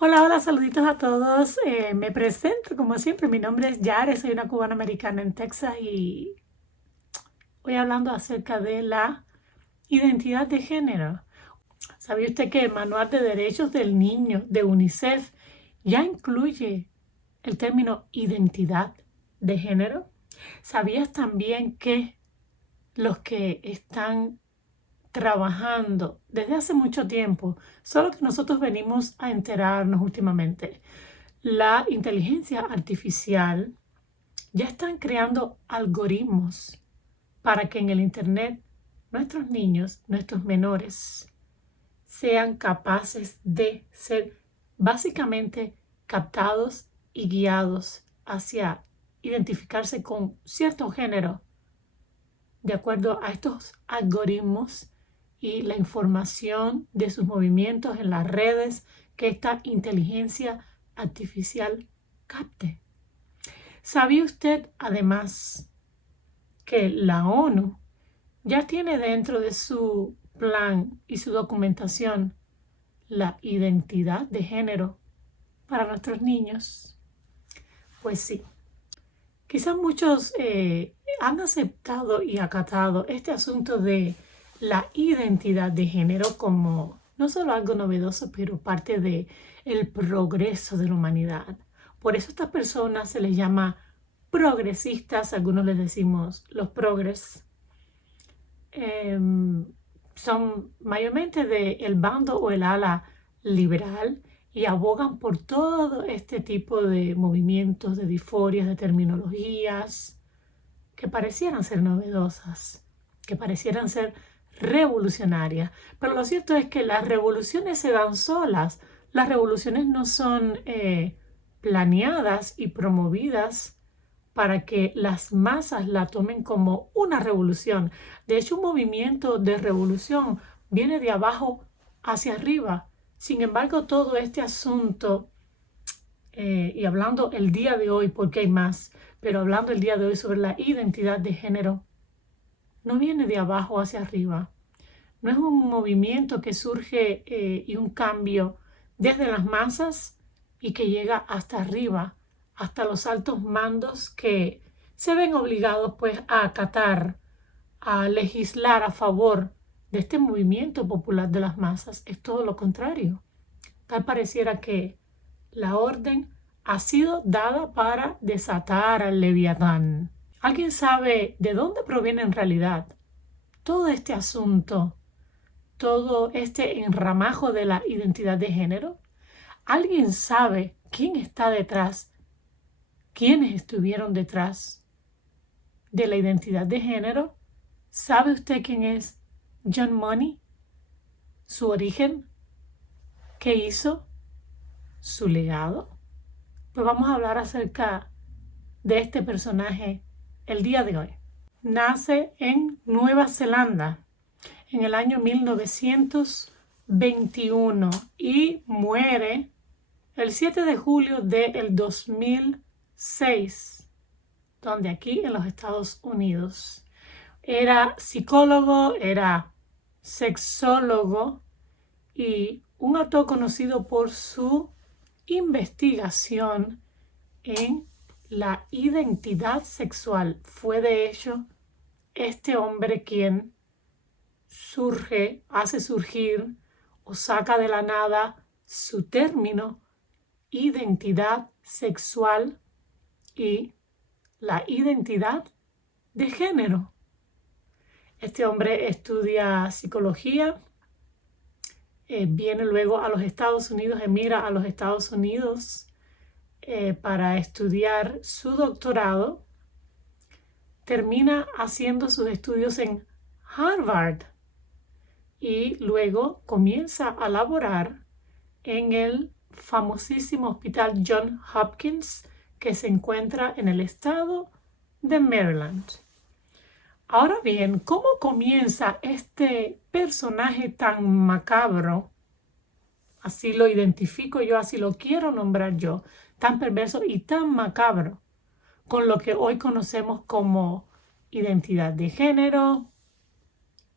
Hola, hola, saluditos a todos. Me presento, como siempre, mi nombre es Yare, soy una cubana americana en Texas y voy hablando acerca de la identidad de género. ¿Sabía usted que el Manual de Derechos del Niño de UNICEF ya incluye el término identidad de género? ¿Sabías también que los que están trabajando desde hace mucho tiempo, solo que nosotros venimos a enterarnos últimamente? La inteligencia artificial ya están creando algoritmos para que en el Internet nuestros niños, nuestros menores, sean capaces de ser básicamente captados y guiados hacia identificarse con cierto género de acuerdo a estos algoritmos y la información de sus movimientos en las redes que esta inteligencia artificial capte. ¿Sabía usted además que la ONU ya tiene dentro de su plan y su documentación la identidad de género para nuestros niños? Pues sí, quizás muchos han aceptado y acatado este asunto de la identidad de género como no solo algo novedoso, pero parte de el progreso de la humanidad. Por eso a estas personas se les llama progresistas, algunos les decimos los progres. Eh, Son mayormente del bando o el ala liberal y abogan por todo este tipo de movimientos, de disforias, de terminologías que parecieran ser novedosas, que parecieran ser revolucionarias. Pero lo cierto es que las revoluciones se dan solas. Las revoluciones no son planeadas y promovidas para que las masas la tomen como una revolución. De hecho, un movimiento de revolución viene de abajo hacia arriba. Sin embargo, todo este asunto, y hablando el día de hoy, porque hay más, pero hablando el día de hoy sobre la identidad de género, no viene de abajo hacia arriba. No es un movimiento que surge y un cambio desde las masas y que llega hasta arriba, hasta los altos mandos que se ven obligados pues a acatar, a legislar a favor de este movimiento popular de las masas. Es todo lo contrario. Tal pareciera que la orden ha sido dada para desatar al leviatán. ¿Alguien sabe de dónde proviene en realidad todo este asunto, todo este enramajo de la identidad de género? ¿Alguien sabe quién está detrás, quiénes estuvieron detrás de la identidad de género? ¿Sabe usted quién es John Money? ¿Su origen? ¿Qué hizo? ¿Su legado? Pues vamos a hablar acerca de este personaje el día de hoy. Nace en Nueva Zelanda en el año 1921 y muere el 7 de julio del 2006, donde aquí en los Estados Unidos. Era psicólogo, era sexólogo y un autor conocido por su investigación en la identidad sexual. Fue de hecho este hombre quien hace surgir o saca de la nada su término identidad sexual y la identidad de género. Este hombre estudia psicología, viene luego a los Estados Unidos, emigra a los Estados Unidos para estudiar su doctorado, termina haciendo sus estudios en Harvard y luego comienza a laborar en el famosísimo hospital Johns Hopkins que se encuentra en el estado de Maryland. Ahora bien, ¿cómo comienza este personaje tan macabro? Así lo identifico yo, así lo quiero nombrar yo, tan perverso y tan macabro, con lo que hoy conocemos como identidad de género,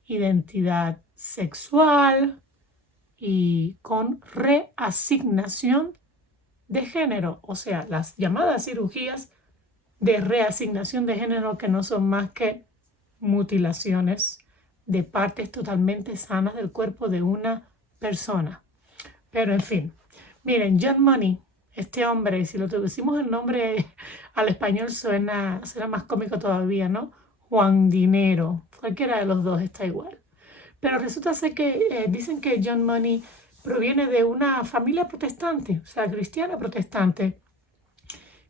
identidad sexual, y con reasignación de género, o sea, las llamadas cirugías de reasignación de género, que no son más que mutilaciones de partes totalmente sanas del cuerpo de una persona. Pero en fin, miren, John Money, este hombre, si lo traducimos el nombre al español suena más cómico todavía, ¿no? Juan Dinero, cualquiera de los dos está igual. Pero resulta ser que dicen que John Money proviene de una familia protestante, o sea, cristiana protestante,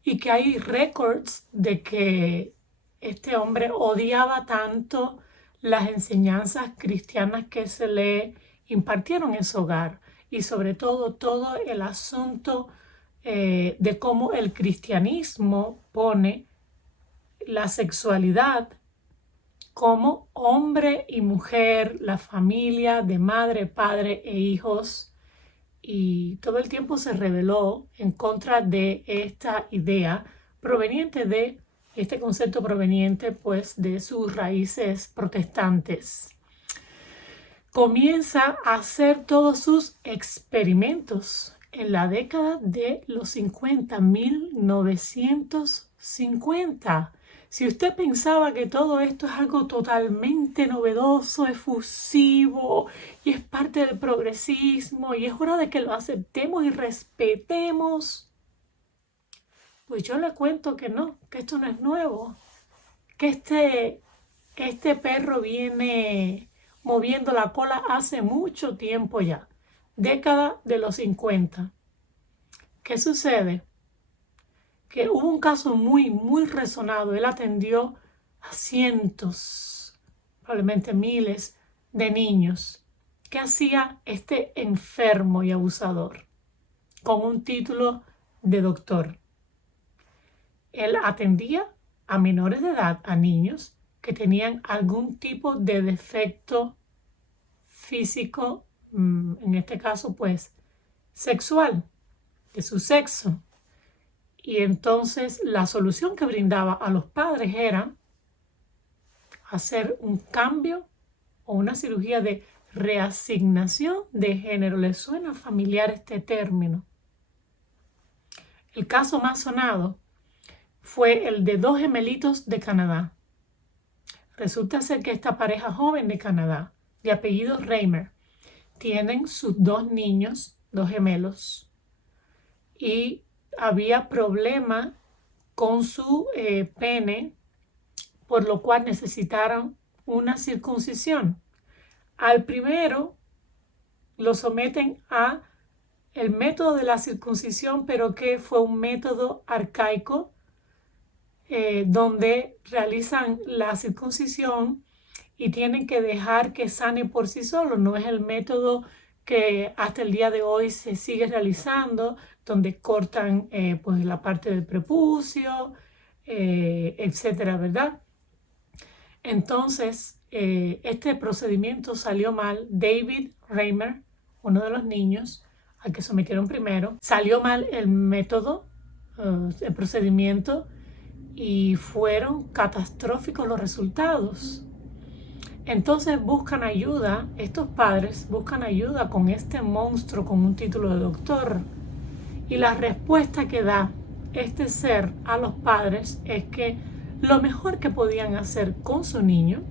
y que hay récords de que este hombre odiaba tanto las enseñanzas cristianas que se le impartieron en su hogar, y sobre todo el asunto de cómo el cristianismo pone la sexualidad como hombre y mujer, la familia de madre, padre e hijos, y todo el tiempo se rebeló en contra de esta idea proveniente de este concepto proveniente pues de sus raíces protestantes. Comienza a hacer todos sus experimentos en la década de los 50, 1950. Si usted pensaba que todo esto es algo totalmente novedoso, efusivo y es parte del progresismo y es hora de que lo aceptemos y respetemos, pues yo le cuento que no, que esto no es nuevo, que este perro viene moviendo la cola hace mucho tiempo ya, década de los 50. ¿Qué sucede? Que hubo un caso muy resonado. Él atendió a cientos, probablemente miles de niños. ¿Qué hacía este enfermo y abusador? Con un título de doctor. Él atendía a menores de edad, a niños que tenían algún tipo de defecto físico, en este caso pues sexual, de su sexo. Y entonces la solución que brindaba a los padres era hacer un cambio o una cirugía de reasignación de género. ¿Les suena familiar este término? El caso más sonado fue el de dos gemelitos de Canadá. Resulta ser que esta pareja joven de Canadá, de apellido Reimer, tienen sus dos niños, dos gemelos, y había problema con su pene, por lo cual necesitaron una circuncisión. Al primero lo someten a el método de la circuncisión, pero que fue un método arcaico, donde realizan la circuncisión y tienen que dejar que sane por sí solo. No es el método que hasta el día de hoy se sigue realizando, donde cortan pues la parte del prepucio, etcétera, ¿verdad? Entonces, este procedimiento salió mal. David Reimer, uno de los niños al que sometieron primero, salió mal el método, el procedimiento, y fueron catastróficos los resultados. Entonces buscan ayuda, estos padres buscan ayuda con este monstruo con un título de doctor, y la respuesta que da este ser a los padres es que lo mejor que podían hacer con su niño,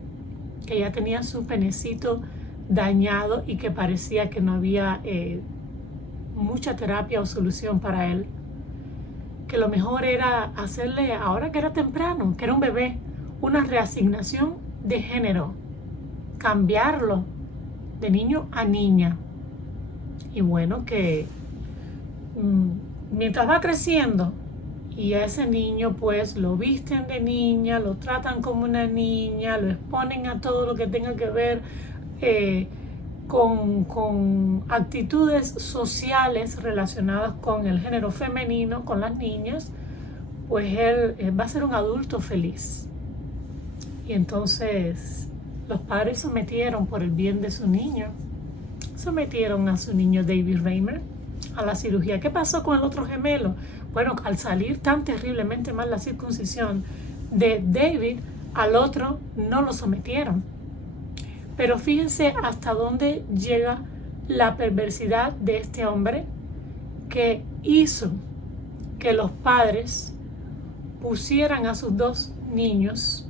que ya tenía su penecito dañado y que parecía que no había mucha terapia o solución para él, que lo mejor era hacerle, ahora que era temprano, que era un bebé, una reasignación de género, cambiarlo de niño a niña. Y bueno, que mientras va creciendo y a ese niño pues lo visten de niña, lo tratan como una niña, lo exponen a todo lo que tenga que ver con actitudes sociales relacionadas con el género femenino, con las niñas, pues él va a ser un adulto feliz. Y entonces los padres sometieron, por el bien de su niño, sometieron a su niño David Reimer a la cirugía. ¿Qué pasó con el otro gemelo? Bueno, al salir tan terriblemente mal la circuncisión de David, al otro no lo sometieron. Pero fíjense hasta dónde llega la perversidad de este hombre que hizo que los padres pusieran a sus dos niños,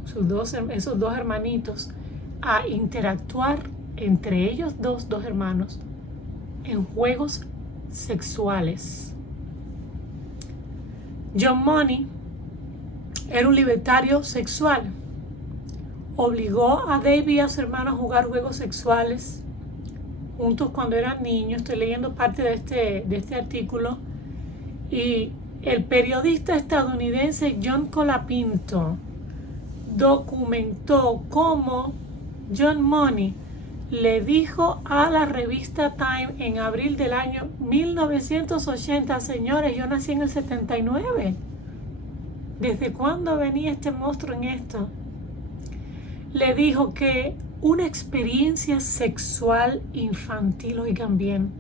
esos dos hermanitos, a interactuar entre ellos dos hermanos en juegos sexuales. John Money era un libertario sexual. Obligó a David y a su hermano a jugar juegos sexuales juntos cuando eran niños. Estoy leyendo parte de este artículo. Y el periodista estadounidense John Colapinto documentó cómo John Money le dijo a la revista Time en abril del año 1980, señores, yo nací en el 79. ¿Desde cuándo venía este monstruo en esto? Le dijo que una experiencia sexual infantil, oigan bien,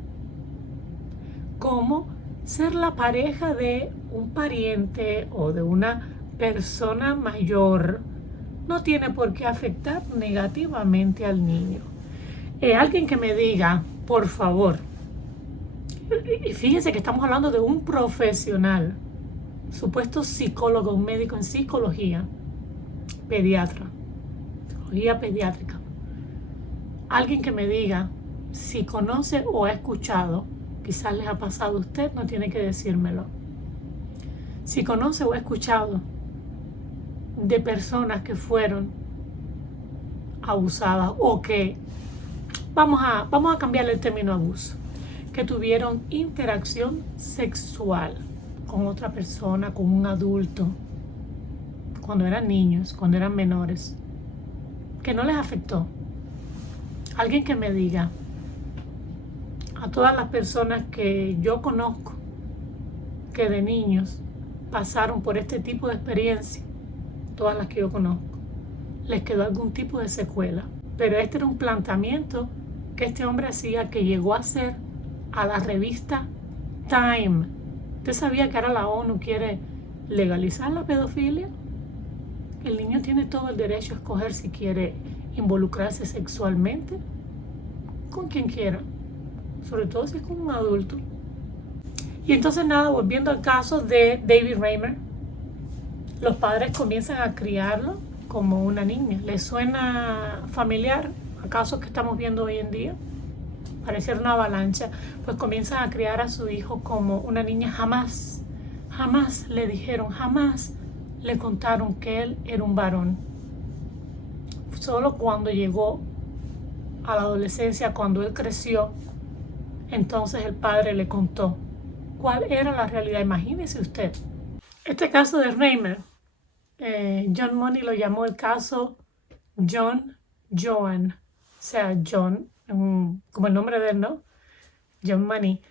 como ser la pareja de un pariente o de una persona mayor, no tiene por qué afectar negativamente al niño. Alguien que me diga, por favor, y fíjense que estamos hablando de un profesional, supuesto psicólogo, un médico en psicología, pediatra, psicología pediátrica. Alguien que me diga si conoce o ha escuchado, quizás les ha pasado a usted, no tiene que decírmelo. Si conoce o ha escuchado de personas que fueron abusadas o que, vamos a cambiarle el término abuso, que tuvieron interacción sexual con otra persona, con un adulto, cuando eran niños, cuando eran menores, que no les afectó. Alguien que me diga, a todas las personas que yo conozco, que de niños pasaron por este tipo de experiencia, todas las que yo conozco, les quedó algún tipo de secuela. Pero este era un planteamiento que este hombre hacía, que llegó a hacer a la revista Time. ¿Usted sabía que ahora la ONU quiere legalizar la pedofilia? El niño tiene todo el derecho a escoger si quiere involucrarse sexualmente con quien quiera, sobre todo si es con un adulto. Y entonces nada, volviendo al caso de David Reimer, los padres comienzan a criarlo como una niña. ¿Les suena familiar a casos que estamos viendo hoy en día? Pareciera una avalancha. Pues comienzan a criar a su hijo como una niña. Jamás le dijeron, jamás le contaron que él era un varón. Solo cuando llegó a la adolescencia, cuando él creció, entonces el padre le contó cuál era la realidad. Imagínese usted. Este caso de Reimer, John Money lo llamó el caso John Joan. O sea, John, como el nombre de él, ¿no? John Money.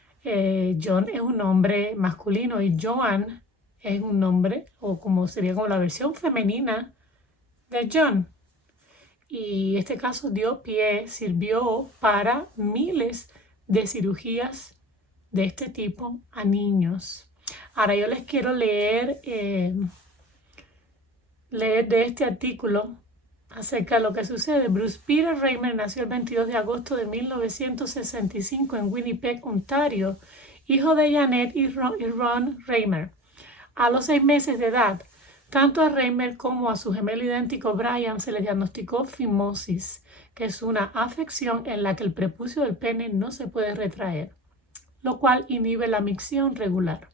John es un nombre masculino y Joan es un nombre, o como sería como la versión femenina de John. Y este caso sirvió para miles de cirugías de este tipo a niños. Ahora yo les quiero leer de este artículo acerca de lo que sucede. Bruce Peter Reimer nació el 22 de agosto de 1965 en Winnipeg, Ontario, hijo de Janet y Ron Reimer. A los 6 meses de edad, tanto a Reimer como a su gemelo idéntico Brian se les diagnosticó fimosis, que es una afección en la que el prepucio del pene no se puede retraer, lo cual inhibe la micción regular.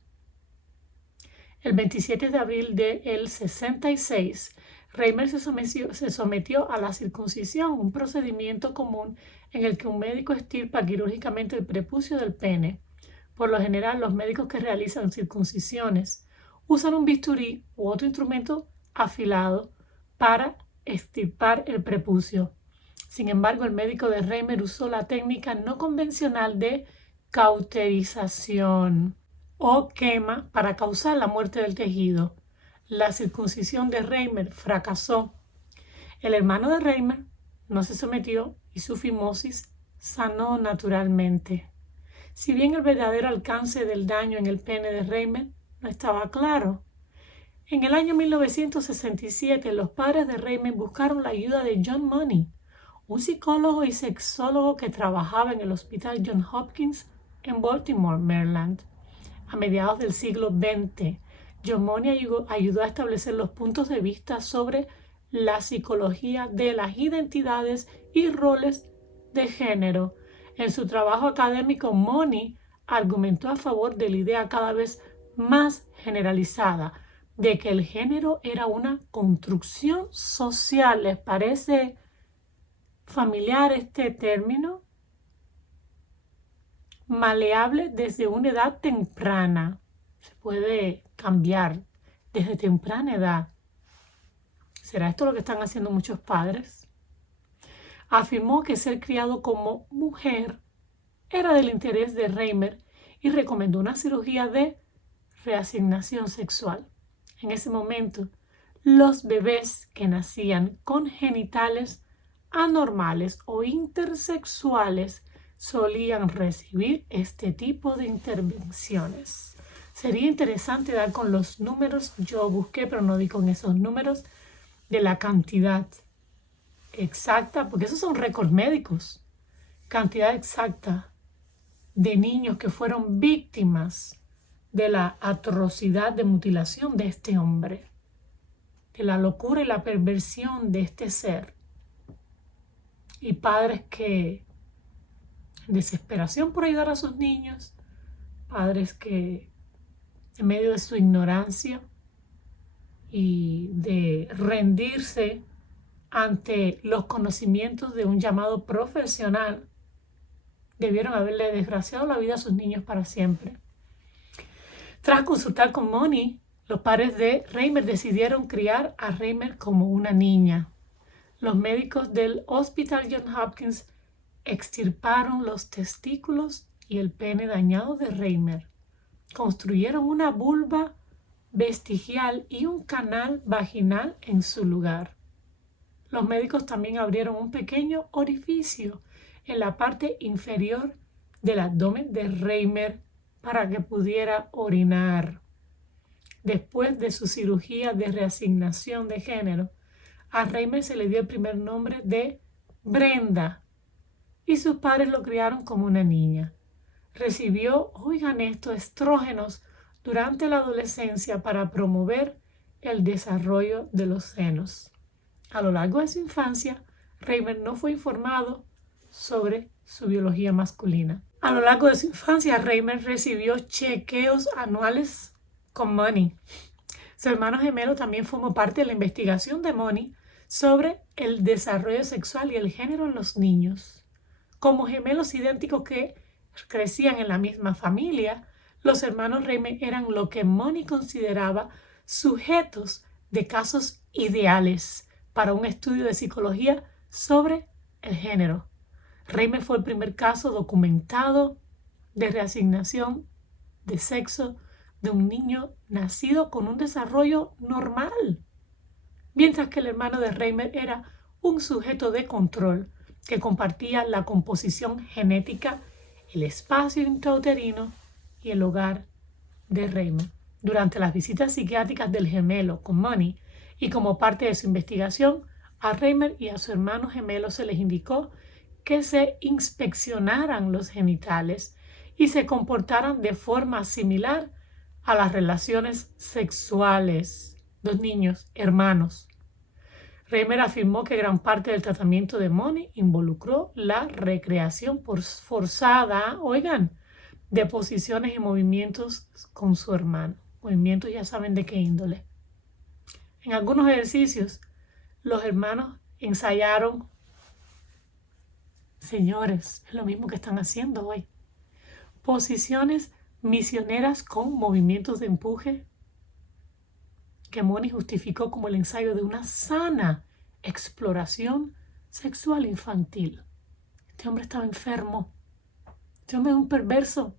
El 27 de abril del 66, Reimer se sometió a la circuncisión, un procedimiento común en el que un médico extirpa quirúrgicamente el prepucio del pene. Por lo general, los médicos que realizan circuncisiones usan un bisturí u otro instrumento afilado para extirpar el prepucio. Sin embargo, el médico de Reimer usó la técnica no convencional de cauterización o quema para causar la muerte del tejido. La circuncisión de Reimer fracasó. El hermano de Reimer no se sometió y su fimosis sanó naturalmente. Si bien el verdadero alcance del daño en el pene de Reimer no estaba claro. En el año 1967, los padres de Reimer buscaron la ayuda de John Money, un psicólogo y sexólogo que trabajaba en el Hospital Johns Hopkins en Baltimore, Maryland. A mediados del siglo XX, John Money ayudó a establecer los puntos de vista sobre la psicología de las identidades y roles de género. En su trabajo académico, Money argumentó a favor de la idea cada vez más generalizada de que el género era una construcción social. ¿Les parece familiar este término? Maleable desde una edad temprana. Se puede cambiar desde temprana edad. ¿Será esto lo que están haciendo muchos padres? Afirmó que ser criado como mujer era del interés de Reimer y recomendó una cirugía de reasignación sexual. En ese momento, los bebés que nacían con genitales anormales o intersexuales solían recibir este tipo de intervenciones. Sería interesante dar con los números, yo busqué, pero no di con esos números, de la cantidad exacta, porque esos son récords médicos, cantidad exacta de niños que fueron víctimas de la atrocidad de mutilación de este hombre, de la locura y la perversión de este ser, y padres que en desesperación por ayudar a sus niños, padres que en medio de su ignorancia y de rendirse ante los conocimientos de un llamado profesional, debieron haberle desgraciado la vida a sus niños para siempre. Tras consultar con Money, los padres de Reimer decidieron criar a Reimer como una niña. Los médicos del Hospital Johns Hopkins extirparon los testículos y el pene dañado de Reimer. Construyeron una vulva vestigial y un canal vaginal en su lugar. Los médicos también abrieron un pequeño orificio en la parte inferior del abdomen de Reimer para que pudiera orinar. Después de su cirugía de reasignación de género, a Reimer se le dio el primer nombre de Brenda y sus padres lo criaron como una niña. Recibió, oigan esto, estrógenos durante la adolescencia para promover el desarrollo de los senos. A lo largo de su infancia, Reimer no fue informado sobre su biología masculina. A lo largo de su infancia, Reimer recibió chequeos anuales con Money. Su hermano gemelo también formó parte de la investigación de Money sobre el desarrollo sexual y el género en los niños. Como gemelos idénticos que crecían en la misma familia, los hermanos Reimer eran lo que Money consideraba sujetos de casos ideales para un estudio de psicología sobre el género. Reimer fue el primer caso documentado de reasignación de sexo de un niño nacido con un desarrollo normal, mientras que el hermano de Reimer era un sujeto de control que compartía la composición genética, el espacio intrauterino y el hogar de Reimer. Durante las visitas psiquiátricas del gemelo con Money y como parte de su investigación, a Reimer y a su hermano gemelo se les indicó que se inspeccionaran los genitales y se comportaran de forma similar a las relaciones sexuales. Dos niños, hermanos. Reimer afirmó que gran parte del tratamiento de Money involucró la recreación forzada, oigan, de posiciones y movimientos con su hermano. Movimientos ya saben de qué índole. En algunos ejercicios, los hermanos ensayaron, señores, es lo mismo que están haciendo hoy, posiciones misioneras con movimientos de empuje que Money justificó como el ensayo de una sana exploración sexual infantil. Este hombre estaba enfermo. Este hombre es un perverso.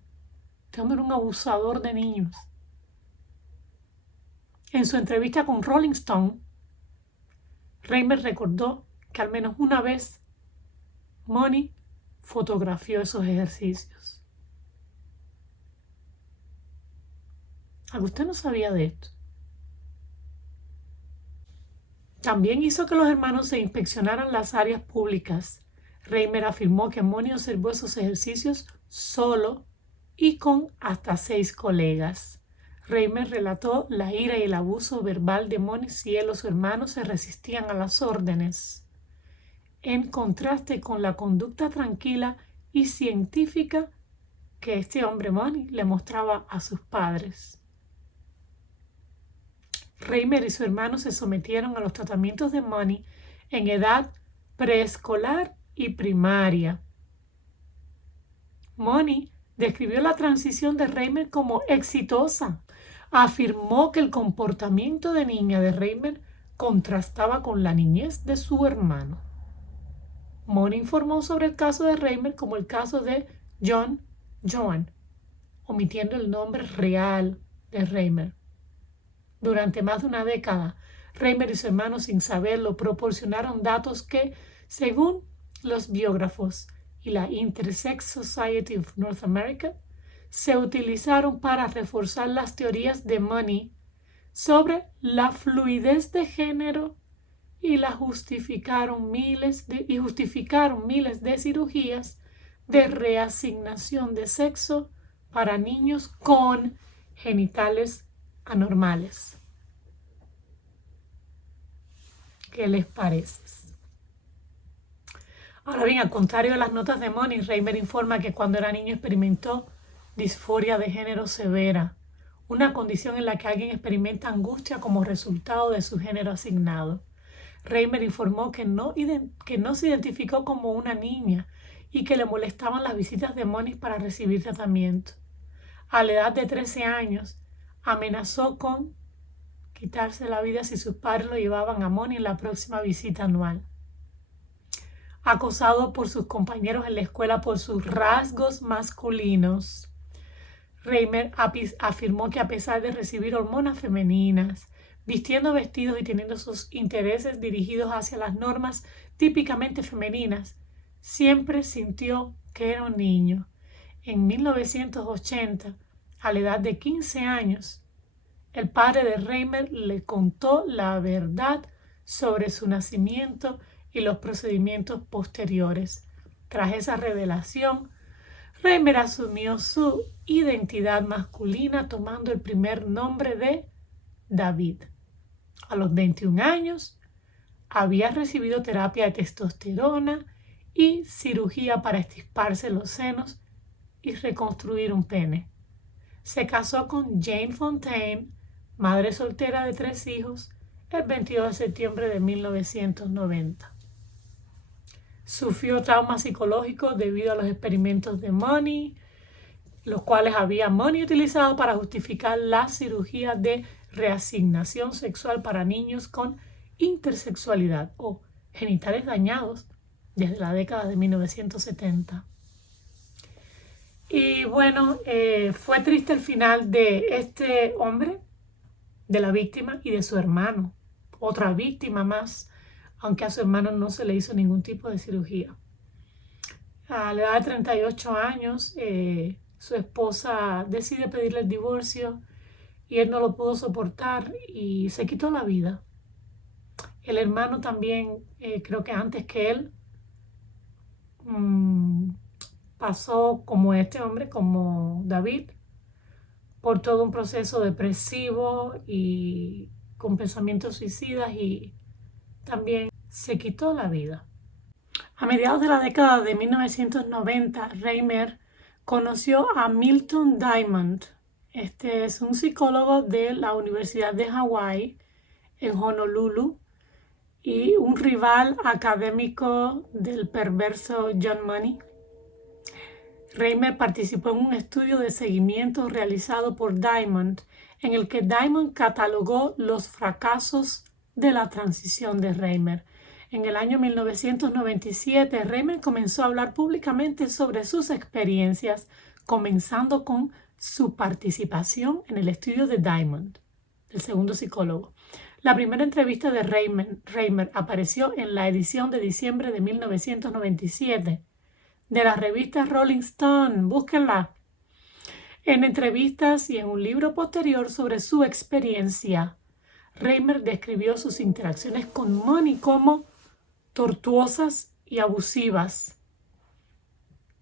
Este hombre era un abusador de niños. En su entrevista con Rolling Stone, Reimer recordó que al menos una vez Money fotografió esos ejercicios. ¿Usted no sabía de esto? También hizo que los hermanos se inspeccionaran las áreas públicas Reimer afirmó que Money observó esos ejercicios solo y con hasta 6 colegas. Reimer relató la ira y el abuso verbal de Money si él o su hermano se resistían a las órdenes, en contraste con la conducta tranquila y científica que este hombre Money le mostraba a sus padres. Reimer y su hermano se sometieron a los tratamientos de Money en edad preescolar y primaria. Money describió la transición de Reimer como exitosa. Afirmó que el comportamiento de niña de Reimer contrastaba con la niñez de su hermano. Money informó sobre el caso de Reimer como el caso de Joan, omitiendo el nombre real de Reimer. Durante más de una década, Reimer y su hermano, sin saberlo, proporcionaron datos que, según los biógrafos y la Intersex Society of North America, se utilizaron para reforzar las teorías de Money sobre la fluidez de género y justificaron miles de cirugías de reasignación de sexo para niños con genitales anormales. ¿Qué les parece? Ahora bien, al contrario de las notas de Money, Reimer informa que cuando era niño experimentó disforia de género severa, una condición en la que alguien experimenta angustia como resultado de su género asignado. Reimer informó que no se identificó como una niña y que le molestaban las visitas de Money para recibir tratamiento. A la edad de 13 años, amenazó con quitarse la vida si sus padres lo llevaban a Money en la próxima visita anual. Acosado por sus compañeros en la escuela por sus rasgos masculinos, Reimer afirmó que a pesar de recibir hormonas femeninas, vistiendo vestidos y teniendo sus intereses dirigidos hacia las normas típicamente femeninas, siempre sintió que era un niño. En 1980, a la edad de 15 años, el padre de Reimer le contó la verdad sobre su nacimiento y los procedimientos posteriores. Tras esa revelación, Reimer asumió su identidad masculina tomando el primer nombre de David. A los 21 años, había recibido terapia de testosterona y cirugía para extirparse los senos y reconstruir un pene. Se casó con Jane Fontaine, madre soltera de 3 hijos, el 22 de septiembre de 1990. Sufrió trauma psicológico debido a los experimentos de Money, los cuales había Money utilizado para justificar la cirugía de reasignación sexual para niños con intersexualidad o genitales dañados desde la década de 1970. Y bueno, fue triste el final de este hombre, de la víctima y de su hermano, otra víctima más, aunque a su hermano no se le hizo ningún tipo de cirugía. A la edad de 38 años, su esposa decide pedirle el divorcio y él no lo pudo soportar y se quitó la vida. El hermano también, creo que antes que él, pasó como este hombre, como David, por todo un proceso depresivo y con pensamientos suicidas y también se quitó la vida. A mediados de la década de 1990, Reimer conoció a Milton Diamond. Este es un psicólogo de la Universidad de Hawái en Honolulu y un rival académico del perverso John Money. Reimer participó en un estudio de seguimiento realizado por Diamond, en el que Diamond catalogó los fracasos de la transición de Reimer. En el año 1997, Reimer comenzó a hablar públicamente sobre sus experiencias, comenzando con su participación en el estudio de Diamond, el segundo psicólogo. La primera entrevista de Reimer apareció en la edición de diciembre de 1997 de la revista Rolling Stone. Búsquenla. En entrevistas y en un libro posterior sobre su experiencia, Reimer describió sus interacciones con Money como tortuosas y abusivas.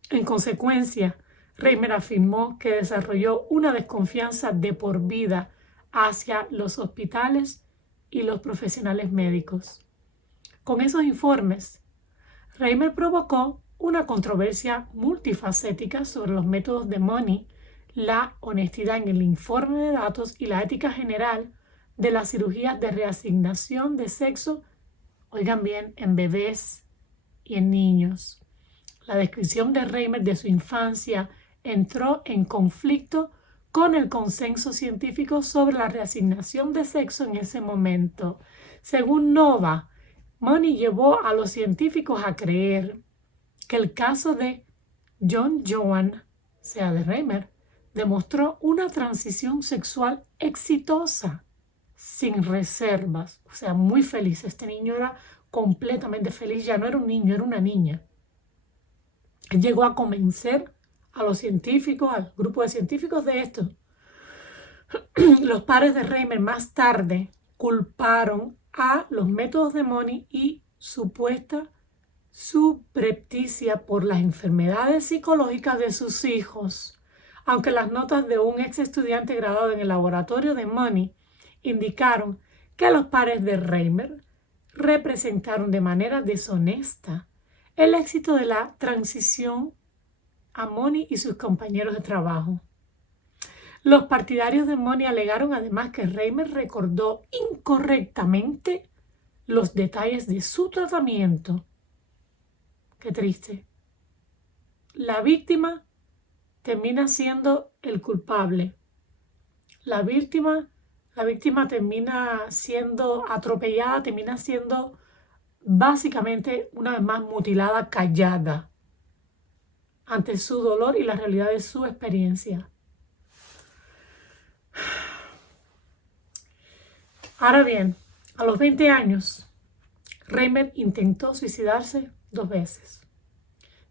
En consecuencia, Reimer afirmó que desarrolló una desconfianza de por vida hacia los hospitales y los profesionales médicos. Con esos informes, Reimer provocó una controversia multifacética sobre los métodos de Money, la honestidad en el informe de datos y la ética general de las cirugías de reasignación de sexo, oigan bien, en bebés y en niños. La descripción de Reimer de su infancia entró en conflicto con el consenso científico sobre la reasignación de sexo en ese momento. Según Nova, Money llevó a los científicos a creer que el caso de John Joan, sea de Reimer, demostró una transición sexual exitosa, sin reservas, o sea, muy feliz. Este niño era completamente feliz, ya no era un niño, era una niña. Él llegó a convencer a los científicos, al grupo de científicos de esto. Los padres de Reimer más tarde culparon a los métodos de Money y supuesta subrepticia por las enfermedades psicológicas de sus hijos, aunque las notas de un ex estudiante graduado en el laboratorio de Money indicaron que los padres de Reimer representaron de manera deshonesta el éxito de la transición a Money y sus compañeros de trabajo. Los partidarios de Money alegaron además que Reimer recordó incorrectamente los detalles de su tratamiento. Qué triste. La víctima termina siendo el culpable. La víctima termina siendo atropellada, termina siendo básicamente una vez más mutilada, callada ante su dolor y la realidad de su experiencia. Ahora bien, a los 20 años, Reimer intentó suicidarse 2 veces.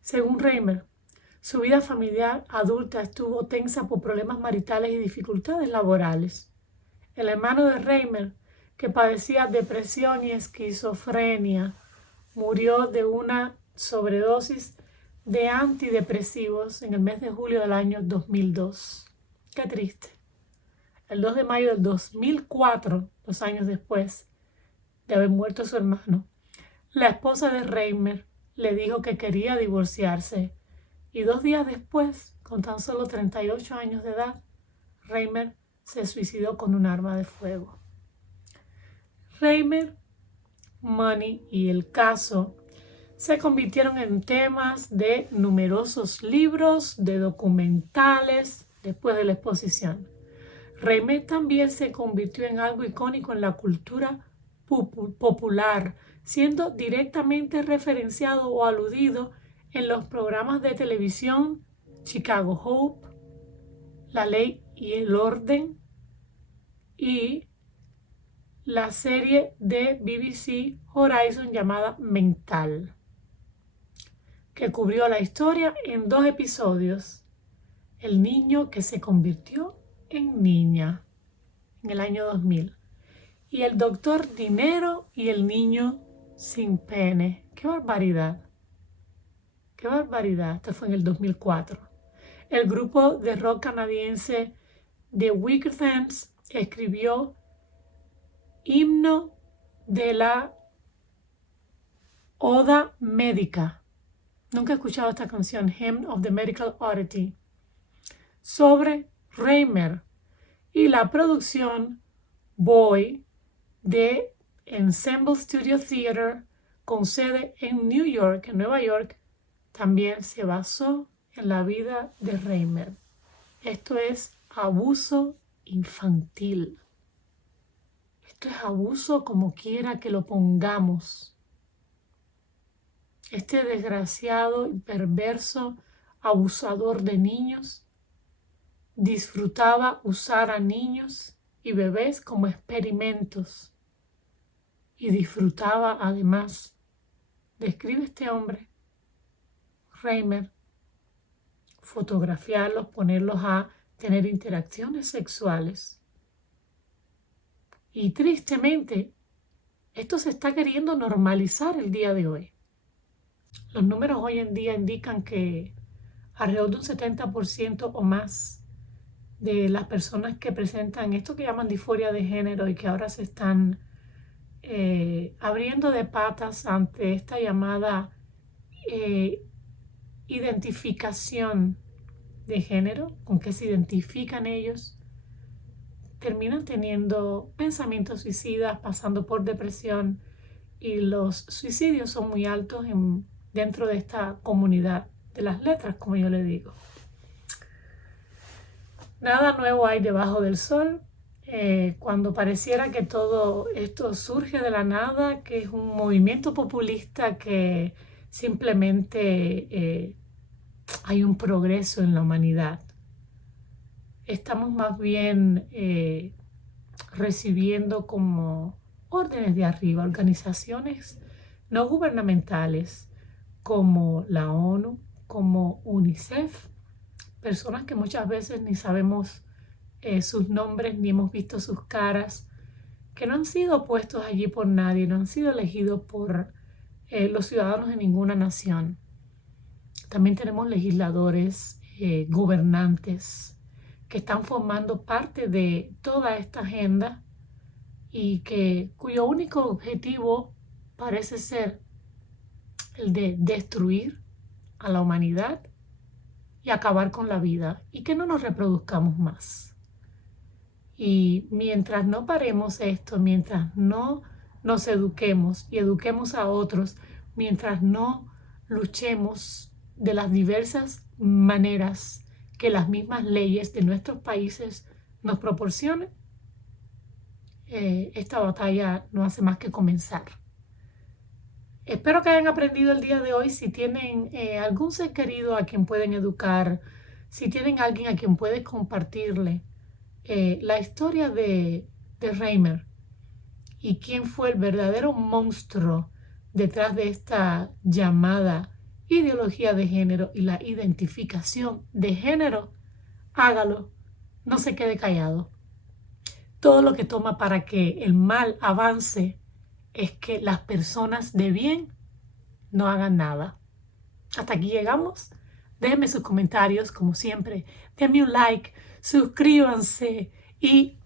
Según Reimer, su vida familiar adulta estuvo tensa por problemas maritales y dificultades laborales. El hermano de Reimer, que padecía depresión y esquizofrenia, murió de una sobredosis de antidepresivos en el mes de julio del año 2002. Qué triste. El 2 de mayo del 2004, 2 años después de haber muerto su hermano, la esposa de Reimer le dijo que quería divorciarse y 2 días después, con tan solo 38 años de edad, Reimer se suicidó con un arma de fuego. Reimer, Money y el caso se convirtieron en temas de numerosos libros, de documentales después de la exposición. Reimer también se convirtió en algo icónico en la cultura popular, siendo directamente referenciado o aludido en los programas de televisión Chicago Hope, La Ley y el Orden y la serie de BBC Horizon llamada Mental, que cubrió la historia en 2 episodios. El niño que se convirtió en niña en el año 2000 y el doctor Dinero y el niño sin pene. ¡Qué barbaridad! ¡Qué barbaridad! Esto fue en el 2004. El grupo de rock canadiense The Weakerthans escribió Himno de la Oda Médica. Nunca he escuchado esta canción, Hymn of the Medical Oddity, sobre Reimer y la producción Boy de Ensemble Studio Theater con sede en New York, en Nueva York, también se basó en la vida de Reimer. Esto es abuso infantil. Esto es abuso como quiera que lo pongamos. Este desgraciado y perverso abusador de niños disfrutaba usar a niños y bebés como experimentos y disfrutaba además, describe este hombre, Reimer, fotografiarlos, ponerlos a tener interacciones sexuales. Y tristemente, esto se está queriendo normalizar el día de hoy. Los números hoy en día indican que alrededor de un 70% o más de las personas que presentan esto que llaman disforia de género y que ahora se están abriendo de patas ante esta llamada identificación de género, con que se identifican ellos, terminan teniendo pensamientos suicidas, pasando por depresión, y los suicidios son muy altos dentro de esta comunidad de las letras, como yo le digo. Nada nuevo hay debajo del sol. Cuando pareciera que todo esto surge de la nada, que es un movimiento populista, que simplemente hay un progreso en la humanidad. Estamos más bien recibiendo como órdenes de arriba, organizaciones no gubernamentales como la ONU, como UNICEF, personas que muchas veces ni sabemos sus nombres ni hemos visto sus caras, que no han sido puestos allí por nadie, no han sido elegidos por los ciudadanos de ninguna nación. También tenemos legisladores, gobernantes, que están formando parte de toda esta agenda y cuyo único objetivo parece ser el de destruir a la humanidad y acabar con la vida y que no nos reproduzcamos más. Y mientras no paremos esto, mientras no nos eduquemos y eduquemos a otros, mientras no luchemos de las diversas maneras que las mismas leyes de nuestros países nos proporcionen, esta batalla no hace más que comenzar. Espero que hayan aprendido el día de hoy. Si tienen algún ser querido a quien pueden educar, si tienen alguien a quien pueden compartirle la historia de Reimer y quién fue el verdadero monstruo detrás de esta llamada ideología de género y la identificación de género, hágalo, no se quede callado. Todo lo que toma para que el mal avance es que las personas de bien no hagan nada. Hasta aquí llegamos. Déjenme sus comentarios, como siempre. Denme un like, suscríbanse y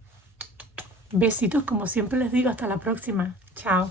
besitos, como siempre les digo. Hasta la próxima. Chao.